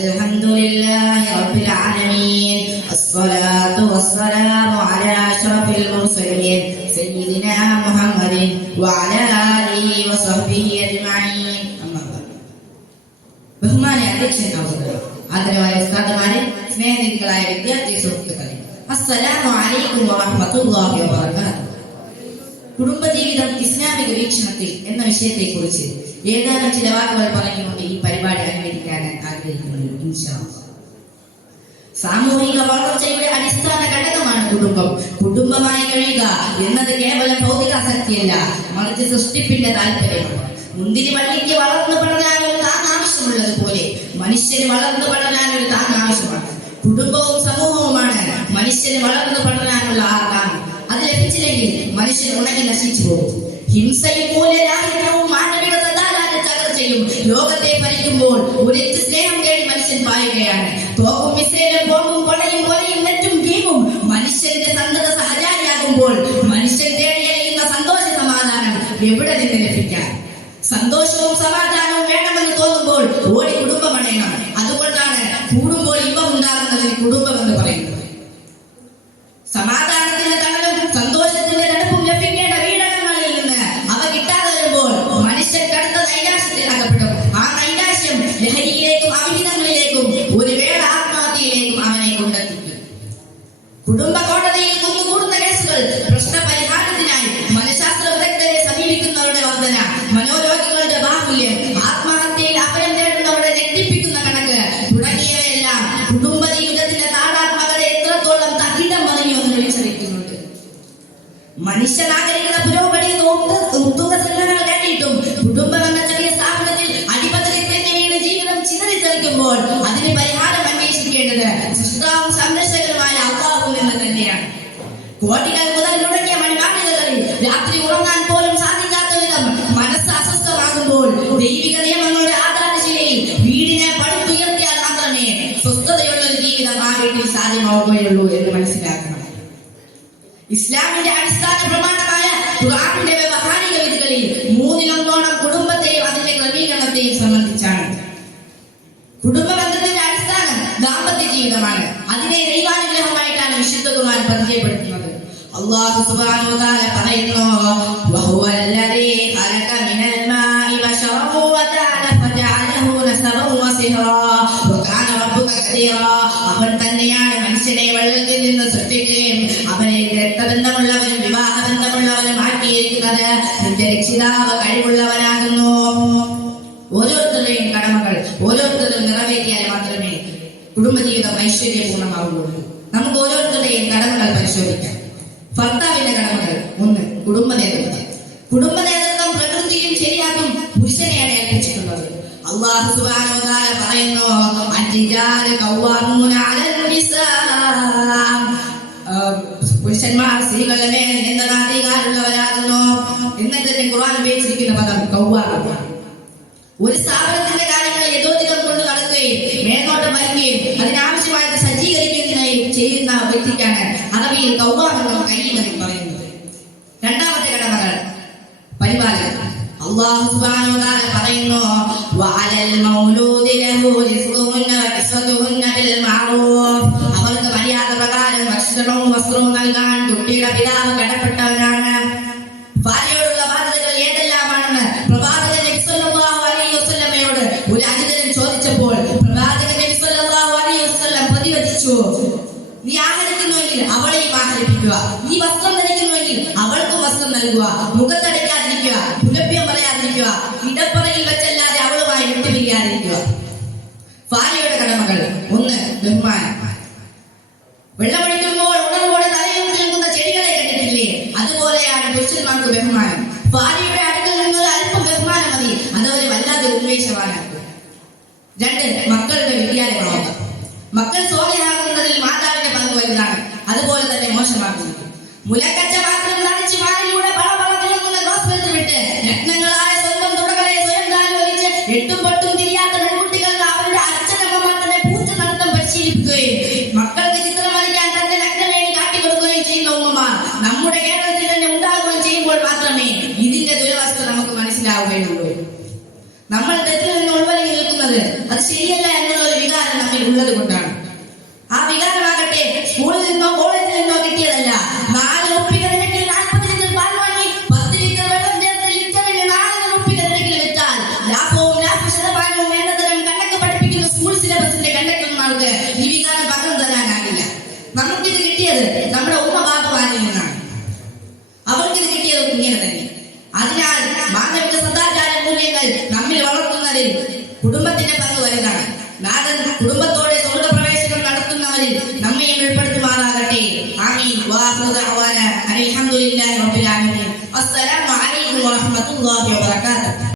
الحمد لله رب العالمين الصلاة والسلام على أشرف المرسلين سيدنا محمد وعلى آله وصحبه أجمعين أما بعد ബഹുമാന്യ അധ്യക്ഷൻ അവതരണം ആദരവായ ഉസ്താദുമാരെ സ്നേഹിതരായ വിദ്യാർത്ഥി സുഹൃത്തുക്കളെ അസ്സലാമു അലൈക്കും വറഹ്മത്തുള്ളാഹി വബറകാതുഹു. കുടുംബജീവിതം ഇസ്ലാമിക വീക്ഷണത്തിൽ എന്ന വിഷയത്തെക്കുറിച്ച് ഏതാനും ചില വാക്കുകൾ പറഞ്ഞുകൊണ്ട് ഈ പരിപാടി അനുകരിക്കാൻ ആഗ്രഹിക്കുന്നു. ഇൻഷാ അല്ലാഹ്. സാമൂഹിക വളർച്ചയുടെ അടിസ്ഥാന ഘടകമാണ് കുടുംബം. കുടുംബമായി കഴിയുക എന്നത് കേവലം ഭൗതികാസക്തിയല്ല, മറിച്ച് സൃഷ്ടിപ്പിന്റെ താല്പര്യമാണ്. മുന്തിരി വള്ളിക്ക് വളർന്നു വളരാൻ ഒരു താൻ ആവശ്യമുള്ളതുപോലെ മനുഷ്യന് വളർന്നു വളരാൻ ഒരു താൻ ആവശ്യമാണ്. കുടുംബവും സമൂഹവുമാണ് മനുഷ്യന് വളർന്നു വളരാനുള്ള ആ താൻ. അത് ലഭിച്ചില്ലെങ്കിൽ മനുഷ്യൻ ഉണങ്ങി നശിച്ചു പോകും. ഹിംസയും മൂല്യരാഹിത്യവും മാനവിക തകർച്ചയും ലോകത്തെ ഭരിക്കുമ്പോൾ ഒരിറ്റ് സ്നേഹം തേടി മനുഷ്യൻ പായുകയാണ്. തോക്കും മിസൈലും ബോംബും കൊലയും കൊലയും നെറ്റും ഗെയിമും മനുഷ്യന്റെ സന്തത സഹചാരിയാകുമ്പോൾ മനുഷ്യൻ തേടിയറിയുന്ന സന്തോഷ സമാധാനം എവിടെ നിന്ന് ലഭിക്കാൻ? സന്തോഷവും സമാധാനവും വേണമെന്ന് തോന്നുമ്പോൾ ഓടി കുടുംബം അണയണം. അതുകൊണ്ടാണ് കൂടുമ്പോൾ ഇമ്പം ഉണ്ടാകുന്നതിന് കുടുംബം എന്ന് പറയുന്നത്. സമാധാനത്തിന്റെ തണലും സന്തോഷത്തിന്റെ തണുപ്പും ലഭിക്കേണ്ട വീടകങ്ങളിൽ നിന്ന് അവ കിട്ടാതെ വരുമ്പോൾ മനുഷ്യൻ കടുത്ത നൈരാശ്യത്തിൽ അകപ്പെടും. ആ നൈരാശ്യം ലഹരിയിലേക്കും അവിഹിതങ്ങളിലേക്കും ഒരു വേള ആത്മഹത്യയിലേക്കും അവനെ കൊണ്ടെത്തിക്കും. കുടുംബ കോടതിയിൽ കുന്നുകൂടുന്ന കേസുകൾ, പ്രശ്ന പരിഹാരത്തിനായി മനഃശാസ്ത്ര വിദഗ്ധരെ സമീപിക്കുന്നവരുടെ വർധന, മനോരോഗികളുടെ ബാഹുല്യം, ആത്മഹത്യയിൽ അഭയം തേടുന്നവരുടെ ഞെട്ടിപ്പിക്കുന്ന കണക്ക് തുടങ്ങിയവയെല്ലാം കുടുംബ ജീവിതത്തിന്റെ താളാത്മകത എത്രത്തോളം തകിടം മറിഞ്ഞു എന്ന് വിളിച്ചറിയിക്കുന്നുണ്ട്. മനുഷ്യ നാഗരികത പുരോഗതി ഉത്തുംഗങ്ങൾ കണ്ടിട്ടും കുടുംബം എന്ന ചെറിയ സ്ഥാപനത്തിൽ അടിപതറി തെന്നിവീണ് ജീവിതം ചിതറിത്തെറിക്കുമ്പോൾ അതിന് പരിഹാരം അന്വേഷിക്കേണ്ടത് സൃഷ്ടാവും സംരക്ഷകരുമായ അല്ലാഹുവിൽ നിന്ന് തന്നെയാണ്. കോടികൾ മുതൽ മുടങ്ങിയ മൺമാളികകളിൽ രാത്രി ഉറങ്ങാൻ പോലും സാധിക്കാത്ത വിധം മനസ്സ് അസ്വസ്ഥമാകുമ്പോൾ ദൈവിക നിയമങ്ങളുടെ ആധാരശിലയിൽ വീടിനെ പടുത്തുയർത്തിയാൽ മാത്രമേ സ്വസ്ഥതയുള്ള ഒരു ജീവിതം ആ വീട്ടിൽ സാധ്യമാവുകയുള്ളൂ എന്ന് മനസ്സിലാക്കണം. ഇസ്ലാമിന്റെ അടിസ്ഥാന പ്രമാണമായ ഖുർആനിന്റെ വ്യവഹാരിക വിധികളിൽ മൂന്നിലൊന്നോളം കുടുംബത്തെയും അതിന്റെ ക്രമീകരണത്തെയും സംബന്ധിച്ചാണ്. കുടുംബ ബന്ധത്തിന്റെ അടിസ്ഥാനം ദാമ്പത്യ ജീവിതമാണ്. അതിനെ ദൈവാനുഗ്രഹമായിട്ടാണ് വിശുദ്ധ ഖുർആൻ പരിചയപ്പെടുത്തുന്നത്. അല്ലാഹു സുബ്ഹാനഹു വ തആല പറയുന്നു, വഹുവല്ലദീ ഖലഖ മിനൽ മാഇ ബശറൻ വജഅല ഫജഅലഹു നസബൻ വസിഹ്റാ വകാന റബ്ബുക ഖദീറാ. അവൻ തന്നെയാണ് മനുഷ്യനെ വെള്ളത്തിൽ നിന്ന് സൃഷ്ടിക്കുകയും അവനെ രക്തബന്ധമുള്ളവനും വിവാഹബന്ധമുള്ളവനും ആക്കിയിരിക്കുന്നത്. നിന്റെ രക്ഷിതാവ് കഴിവുള്ളവനാകുന്നു. ഓരോരുത്തരുടെയും കടമകൾ ഓരോരുത്തരും നിറവേറ്റിയാൽ മാത്രമേ കുടുംബജീവിതം ഐശ്വര്യപൂർണ്ണമാവുകയുള്ളൂ. നമുക്ക് ഓരോരുത്തരുടെയും കടമകൾ പരിശോധിക്കാം. ഭർത്താവിന്റെ കടമകൾ: 1. കുടുംബ നേതൃത്വം. കുടുംബ നേതൃത്വം പ്രകൃതിയും ശരിയാക്കും പുരുഷനെയാണ് ഏൽപ്പിച്ചിട്ടുള്ളത്. അല്ലാഹു സുബ്ഹാനഹു വ തആല പറയുന്നു, അർരിജാലു ഖവ്വാമൂന അലൽ നിസാ. പുരുഷന്മാർ സ്ത്രീകളുടെ മേൽ നിയന്ത്രണാധികാരമുള്ളവരാകുന്നു. എന്നിട്ട് ഖുർആൻ ഉപയോഗിച്ചിരിക്കുന്ന പദം ഖവ്വാമാണ്. ഒരു സ്ഥാപനത്തിന്റെ കാര്യങ്ങൾ യഥോചിതം കൊണ്ട് നടക്കുകയും മേൽനോട്ടം വഹിക്കുകയും അതിനാവശ്യമായത് സജ്ജീകരിക്കുകയും ചെയ്യുന്ന വ്യക്തിക്കാണ് അറബിയിൽ ഖവ്വാം എന്ന കയ്യിലെന്ന് പറയുന്നത്. രണ്ടാമത്തെ കടമകൾ: പരിപാലനം. അല്ലാഹു സുബ്ഹാനഹു വ തആല പറയുന്നു, വഅലൽ മൗലൂദി ലഹു റിസ്ഖുഹുന്ന വകിസ്വതുഹുന്ന ബിൽ മഅറൂഫ്. അവർക്ക് മര്യാദ പ്രകാരം ഭക്ഷണവും വസ്ത്രവും നൽകാൻ കുട്ടിയുടെ പിതാവ് കടപ്പെട്ടവനാണ്. ഭാര്യയോടുള്ള ബാധ്യതകൾ ഏതെല്ലാമാണെന്ന് പ്രവാചകൻ നബി സല്ലല്ലാഹു അലൈഹി വസല്ലമയോട് ഒരു അനുചരൻ ചോദിച്ചപ്പോൾ പ്രവാചകൻ നബി സല്ലല്ലാഹു അലൈഹി വസല്ലം പ്രതിവചിച്ചു, നീ ആഹരിക്കുന്നുവെങ്കിൽ അവളെയും ആഹരിപ്പിക്കുക, നീ വസ്ത്രം ധരിക്കുന്നുവെങ്കിൽ അവൾക്കും വസ്ത്രം നൽകുക, മുഖത്തടയ്ക്കാതിരിക്കുക, പുലഭ്യം പറയാതിരിക്കുക, ഇടപ്പറയിൽ വെച്ചല്ലാതെ അവളുമായി വിട്ടുപിരിയാതിരിക്കുക. ഭാര്യയുടെ കടമകൾ: 1. ബഹുമാനം. വെള്ളമൊഴിക്കുമ്പോൾ ഉണർവോടെ തലയിൽ നിൽക്കുന്ന ചെടികളെ കണ്ടിട്ടില്ലേ? അതുപോലെയാണ് പുരുഷന്മാർക്ക് ബഹുമാനം. ഭാര്യയുടെ അടുക്കൽ നിന്ന് അല്പം ബഹുമാനം മതി, അതവരെ വല്ലാതെ ഉന്മേഷവാനാക്കും. 2. മക്കളുടെ വിദ്യാലയമാവുക. മക്കൾ സ്വാധീനാകുന്നതിൽ മാതാവിന്റെ പങ്ക് വലുതാണ്. അതുപോലെ തന്നെ മോശമാക്കുന്നു. മുലക്കച്ച മാത്രം നടിച്ച് വാനിലൂടെ പളപളക്കുന്ന ഗോസ്പൽ വിട്ട് രത്നങ്ങളായ സ്വന്തം തുടകളെ സ്വയം താലോലിച്ച് എട്ടും പൊട്ടും തിരിയാത്ത പെൺകുട്ടികൾ അവരുടെ അച്ഛനമ്മമാർ തന്നെ പൂച്ച നടത്തം പരിശീലിപ്പിക്കുകയും മക്കൾക്ക് ചിത്രം വരയ്ക്കാൻ തന്റെ നഗ്നവേണി കാട്ടിക്കൊടുക്കുകയും ചെയ്യുന്ന ഉമ്മമാർ നമ്മുടെ കേരളത്തിൽ തന്നെ ഉണ്ടാകുകയും ചെയ്യുമ്പോൾ മാത്രമേ ഇതിന്റെ ദുരവസ്ഥ നമുക്ക് മനസ്സിലാവുകയുള്ളൂ. നമ്മൾ തെറ്റിൽ നിന്ന് ഉൾവലിഞ്ഞു നിൽക്കുന്നത് അത് ശരിയല്ല എന്നുള്ള ഒരു വികാരം നമ്മിൽ ഉള്ളത് കൊണ്ടാണ്. ആ വികാരമാകട്ടെ സ്കൂളിൽ നിന്നോ കോളേജിൽ നിന്നോ കിട്ടിയതല്ല. 4 ഉറുപ്പിക നിരക്കിൽ 40 ലിറ്റർ പാൽ വാങ്ങി 10 ലിറ്റർ വെള്ളം ചേർത്ത് ലിറ്ററിന് 4 ഉറുപ്പിക നിരക്കിൽ വിറ്റാൽ ലാഭവും ലാഭശതമാനവും എന്ന തരം കണക്ക് പഠിപ്പിക്കുന്ന സ്കൂൾ സിലബസിന്റെ കണ്ടക്ടർമാർക്ക് ഈ വികാരം പകർന്നു തരാനാകില്ല. നമുക്കിത് കിട്ടിയത് നമ്മുടെ ഉമ്മ ബാപ്പമാരിൽ നിന്നാണ്. അവർക്കിത് കിട്ടിയത് ഇങ്ങനെ തന്നെ. അതിനാൽ മാനവിക സദാചാര മൂല്യങ്ങൾ നമ്മിൽ വളർത്തുന്നതിൽ കുടുംബത്തിന്റെ പങ്ക് വലുതാണ്. നാഥൻ കുടുംബത്തോടെ സ്വർഗ്ഗപ്രവേശനം നടത്തുന്നവരിൽ നമ്മയും ഉൾപ്പെടുത്തുമാറാകട്ടെ. ആമീൻ. വആഖിറു ദഅവാന അൽഹംദുലില്ലാഹി റബ്ബിൽ ആലമീൻ. അസ്സലാമു അലൈക്കും വറഹ്മത്തുള്ളാഹി വബറകാതുഹു.